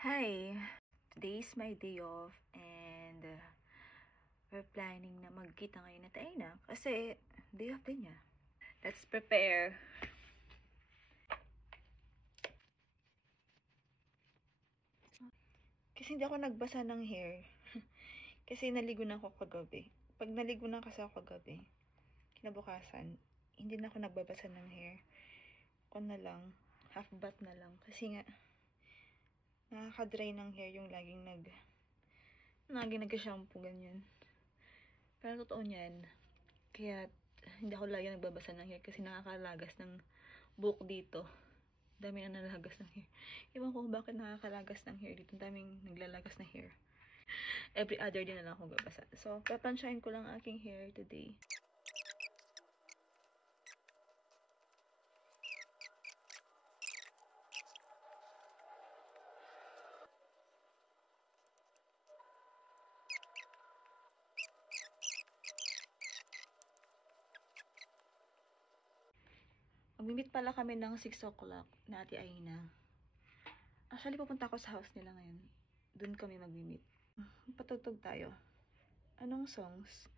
Hi! Today is my day off and we're planning na magkita ngayon na tayo na kasi day off din niya. Let's prepare! Kasi hindi ako nagbasa ng hair. Kasi naligo na ako kagabi. Pag naligo na kasi ako kagabi, kinabukasan, hindi na ako nagbabasa ng hair. Ako na lang, half bath na lang. Kasi nga, nakaka-dry ng hair yung laging nag-shampoo, ganyan. Pero totoo niyan. Kaya, hindi ako lagi nagbabasa ng hair kasi nakakalagas ng buhok dito. Dami na nalagas ng hair. Iwan ko bakit nakakalagas ng hair dito. Daming naglalagas na hair. Every other day na lang ako babasa. So, papansyahin ko lang aking hair today. Magmi-meet pala kami ng 6 o'clock na Ate Aina. Actually, pupunta ako sa house nila ngayon. Doon kami magmi-meet. Patugtog tayo. Anong songs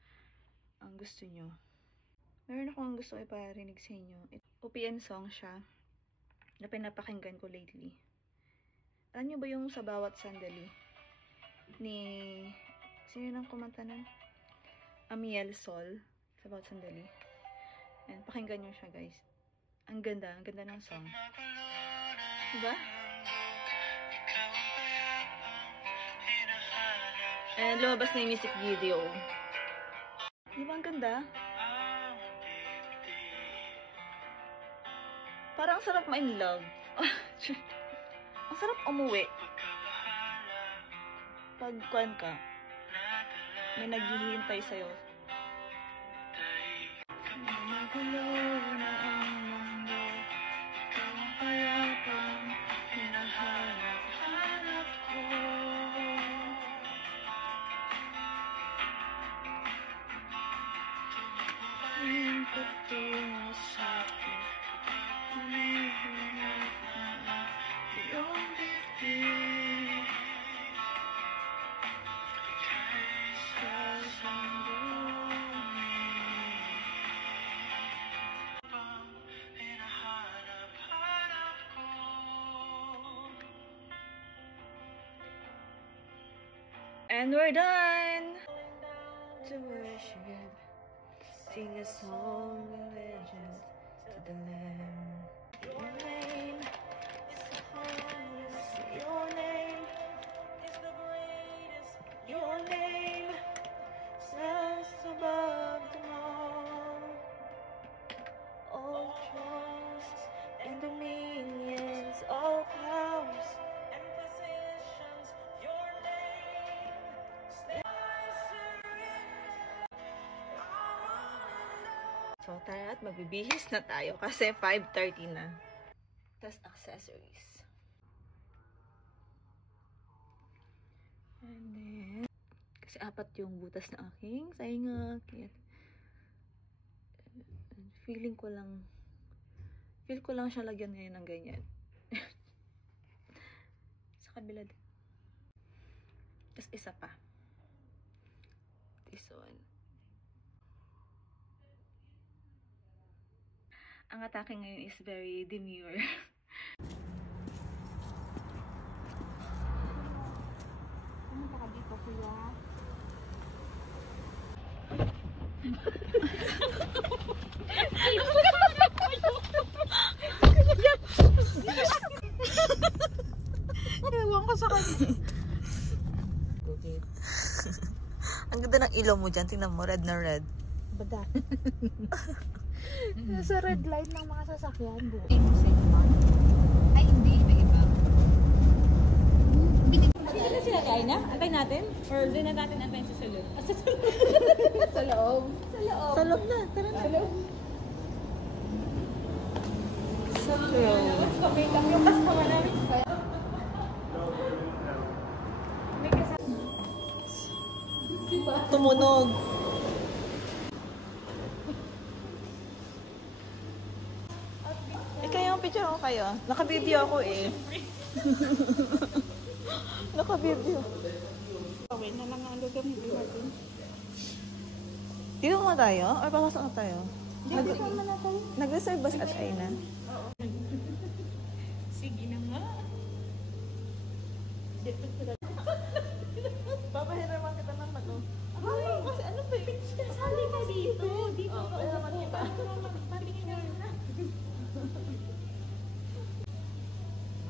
ang gusto nyo? Meron akong gusto iparinig sa inyo. OPM song siya na pinapakinggan ko lately. Alam nyo ba yung Sa Bawat Sandali? Ni... Sino nang kumanta nun? Amiel Sol. Sa Bawat Sandali. And pakinggan nyo siya, guys. Ang ganda ng song. Diba? And lumabas na yung music video. Diba ang ganda? Parang ang sarap ma-in love. Ang sarap umuwi. Pag kuwan ka, may naghihintay sa'yo. Magulo na ang mundo, ikaw ang payapang hinahanap-hanap ko. Tumabuhin patungo sa'kin, humihinap na iyong bibig. Sa sandali, hinahanap-hanap ko. And we're done! To worship, sing a song of legends to the Lamb. Your name is the highest, your name is the greatest, your name stands above them all thrones and dominions, all powers and positions, your name stands. So, tara at magbibihis na tayo kasi 5:30 na. Tapos accessories. And then, kasi 4 yung butas na aking sainga. Feel ko lang siya lagyan ngayon ng ganyan. Sa kabila din. Tapos isa pa. This one. Ang atake ngayon is very demure. Pumunta ka dito, kuya. Ewan ko sa kanya. Ang ganda ng ilaw mo dyan. Tingnan mo, red na red. Bada. Nasa red light ng mga sasakyan. Ay, hindi. Iba-iba. Hindi na sila kain na? Antay natin? Or doon na natin antayin sa sulod? Sa sulod? Sa loob. Sa loob. Sa loob na. Tara na. Sa loob. Sa loob. Kami lang yung kasama namin. May kasama. Diba? Tumunog. Ikaw yung picture ko kayo. Naka-video ako eh. Naka-video. Gawin na lang ang gagamitin natin. Dito mo tayo? Or papasok na tayo? Dito naman na tayo. Nag-reserve ba at Aina? Sige na nga. Papahiraman kita ng ano. Ay, kasi ano ba? Sali ka dito. Dito ka. Pahiraman kita. Patingin nga na.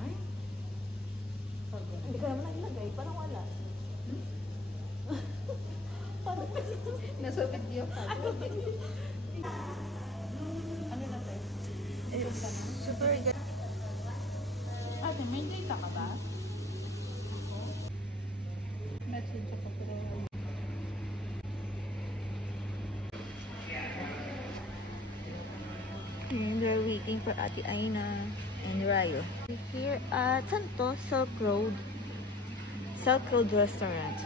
Ay. Hindi ka naman naglagay. Parang wala. Parang Nasa video pa. ano na tayo? Super good. Ate, may data ka ba? Message ako pero And we're waiting for Ate Aina and Rayo. We're here at Santo Silk Road. Silk Road Restaurant.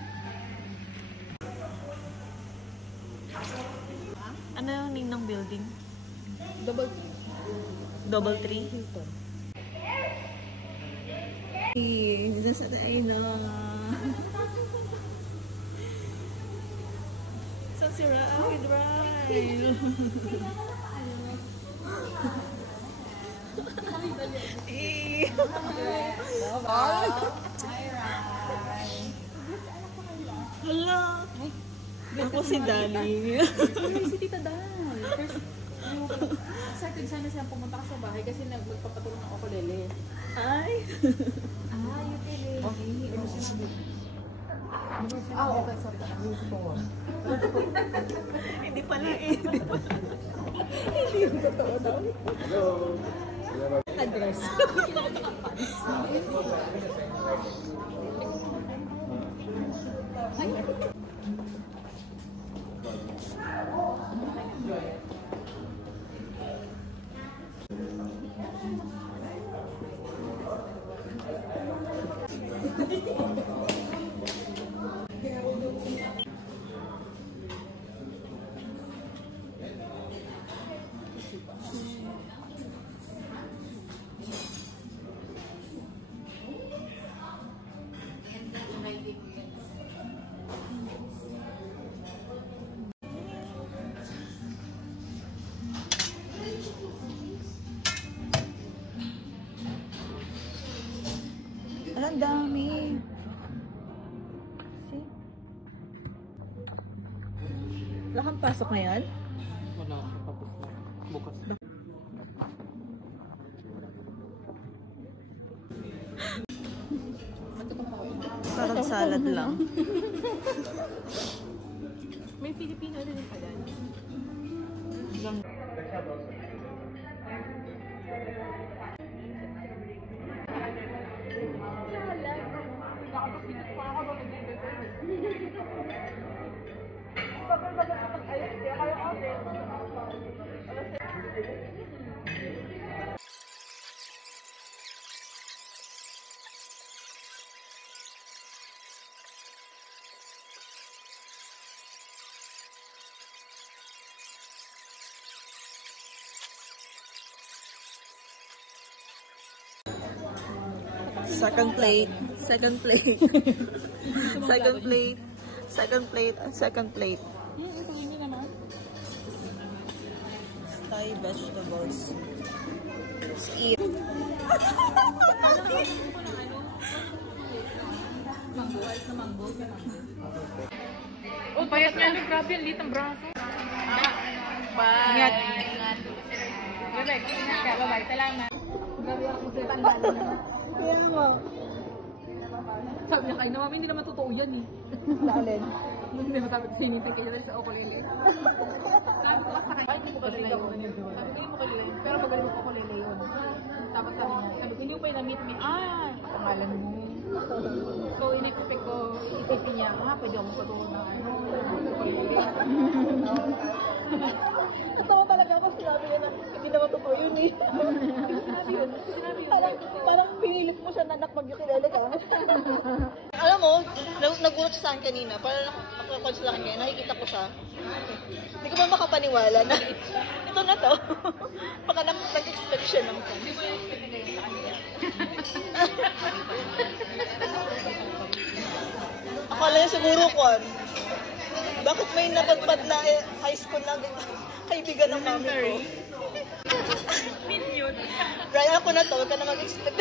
Ano yung name ng building? double Double Tree? This is Ate Aina. So si Rayo, Rayo. Hala! Ako si Dali. si Tita Dal. First, excited sana siya pumunta ka sa bahay kasi magpapatulong ng ukulele. Ay! Ukulele. Okay, sorry. Hindi pala eh. Hindi yung totoo daw. Address. Ang dami. See? Wala kang pasok ngayon? Wala, tapos na. Bukas na. Parang salad lang. May Filipino din pala. Second plate. Second plate. Second plate. Second plate. Second plate. Ito yun naman. Thai vegetables. Let's eat. Mango, ayos na mango. Oh, payat niya. Grabe yung litang braso. Bye. Ingat. Bye-bye. Ingat ka. Bye-bye. Salamat. Grabe ako sa tandaan na. Kaya mo. Sabi niya kayo na, mami, hindi naman totoo yan eh. Laalin. Hindi mo sabi ko, sinintay kayo rin sa ukulele. Sabi ko sa kanya, hindi mo kalila yun. Sabi ko, hindi mo kalila yun. Pero magaling mo ukulele yun. Tapos sabi ko, hindi mo pa yung na-meet me. Pangalan mo. So, in-expect ko, iisipin niya, pwede ako magpatulong na ukulele. Natawa talaga ako, sinabi niya na, hindi naman totoo yun eh. Sinabi yun. Parang pinilit mo siya na mag-ukilele ka. Alam mo, nagulat siya sa akin kanina. Parang nakakon sa akin ngayon. Nakikita ko siya. Hindi ko ba makapaniwala na ito na to. Baka nag-expect siya ng Hindi mo yung expect na kayo sa kanya. Akala niya siguro kon. Bakit may napadpad na high school na kaibigan ng mami ko? Minion. Right, ako na to. Huwag ka na mag-expect.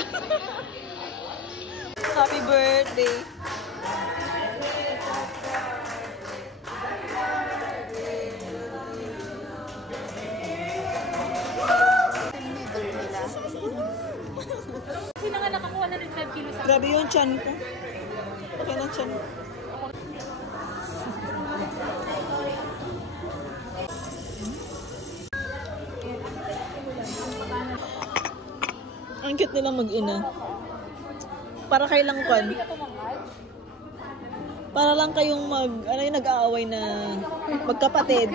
Happy birthday. Kasi nanganak ako 105 kilos sa Grabe yung chan ko. Okay na chan. Ang cute nilang mag-ina. Para kayo lang kwan. Para lang kayong ano yung nag-aaway na magkapatid.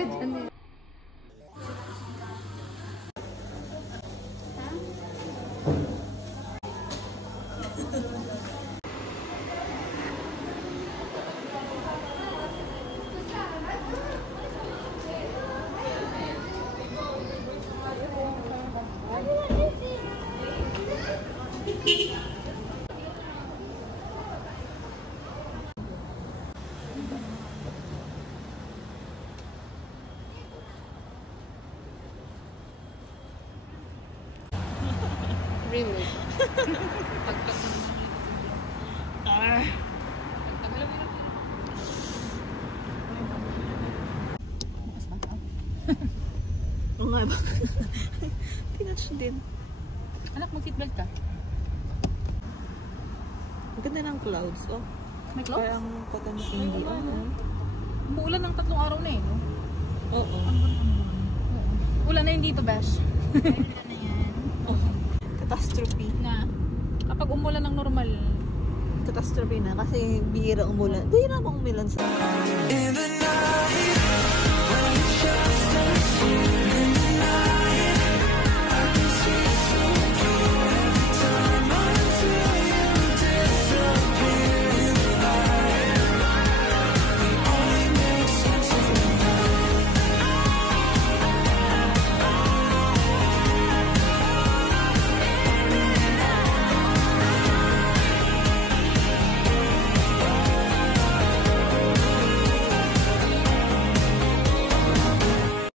Really? Ah. Oo nga ba? Tinatch din. Anak, mag-seatbelt ka. Ang ganda ng clouds, oh. May clouds? Parang patang hindi. Umuulan ng 3 araw na eh, no? Oo. Ulan na yun dito, Bash. Oh. Catastrophe. Na, kapag umulan ng normal, Catastrophe na kasi bihira umulan. Bihira bang umulan sa...